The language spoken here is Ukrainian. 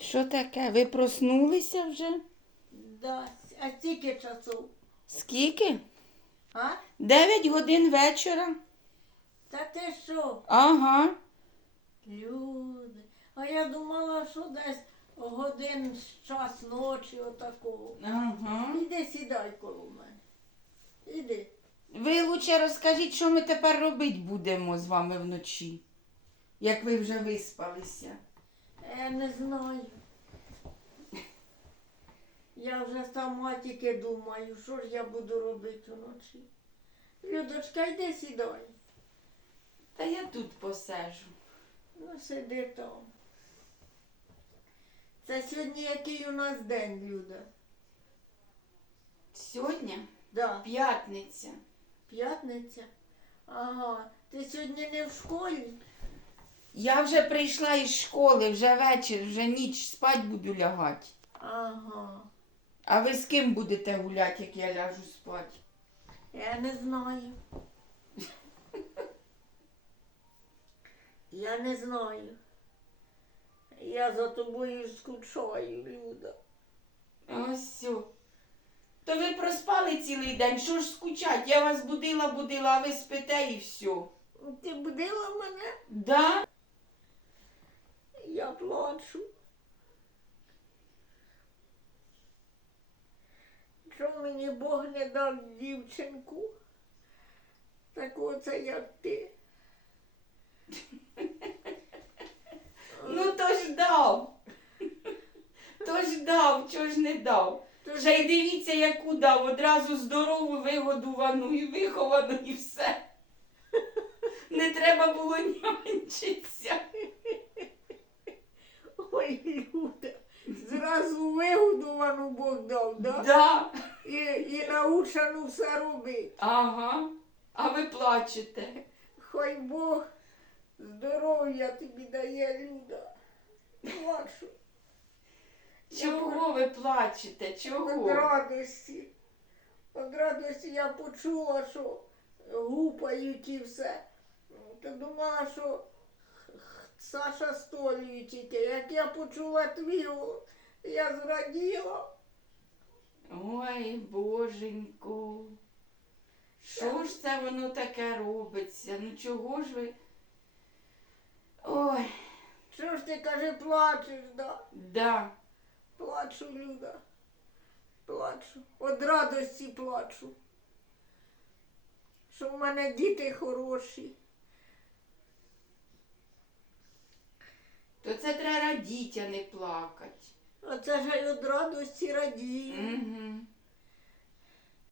Що таке? Ви проснулися вже? Да. А стільки часу? Скільки? А? Дев'ять годин вечора. Та ти що? Ага. Люди. А я думала, що десь годин час ночі отакого. Ага. Іди сідай коло мене. Іди. Ви лучше розкажіть, що ми тепер робити будемо з вами вночі, як ви вже виспалися. Я не знаю. Я вже сама тільки думаю, що ж я буду робити вночі. Людочка, йди сідай. Та я тут посежу. Ну, сиди там. Це сьогодні який у нас день, Люда? Сьогодні Да. п'ятниця. П'ятниця? Ага. Ти сьогодні не в школі? Я вже прийшла із школи, вже вечір, вже ніч спать буду лягати. Ага. А ви з ким будете гуляти, як я ляжу спати? Я не знаю. Я не знаю. Я за тобою скучаю, Люда. Ось все. То ви проспали цілий день, що ж скучать? Я вас будила, будила, а ви спите і все. Ти будила мене? Да? Плачу. Що мені Бог не дав дівчинку? Таку це як ти. Ну то ж дав. То ж дав, чого ж не дав. Вже й дивіться, яку дав. Одразу здорову, вигодувану і виховану, і все. Не треба було нянчитися. Ой, Люда, зразу вигодовану Бог дав, да? Да. І, і научену все робити. Ага. А ви плачете. Хай Бог здоров'я тобі дає, Люда. Плачу. Чого ви плачете? От Чого? радості. От радості я почула, що гупають і все. Та думала, що Саша столює тільки. Як я почула твій, голос, я зраділа. Ой, боженько. Що ж це воно таке робиться? Ну чого ж ви? Ой, Що ж ти каже, плачеш, да? да. Плачу, Люда. Плачу. От радості плачу. Що в мене діти хороші. То це треба радіть, а не плакати. А це ж я від радості радію. Угу.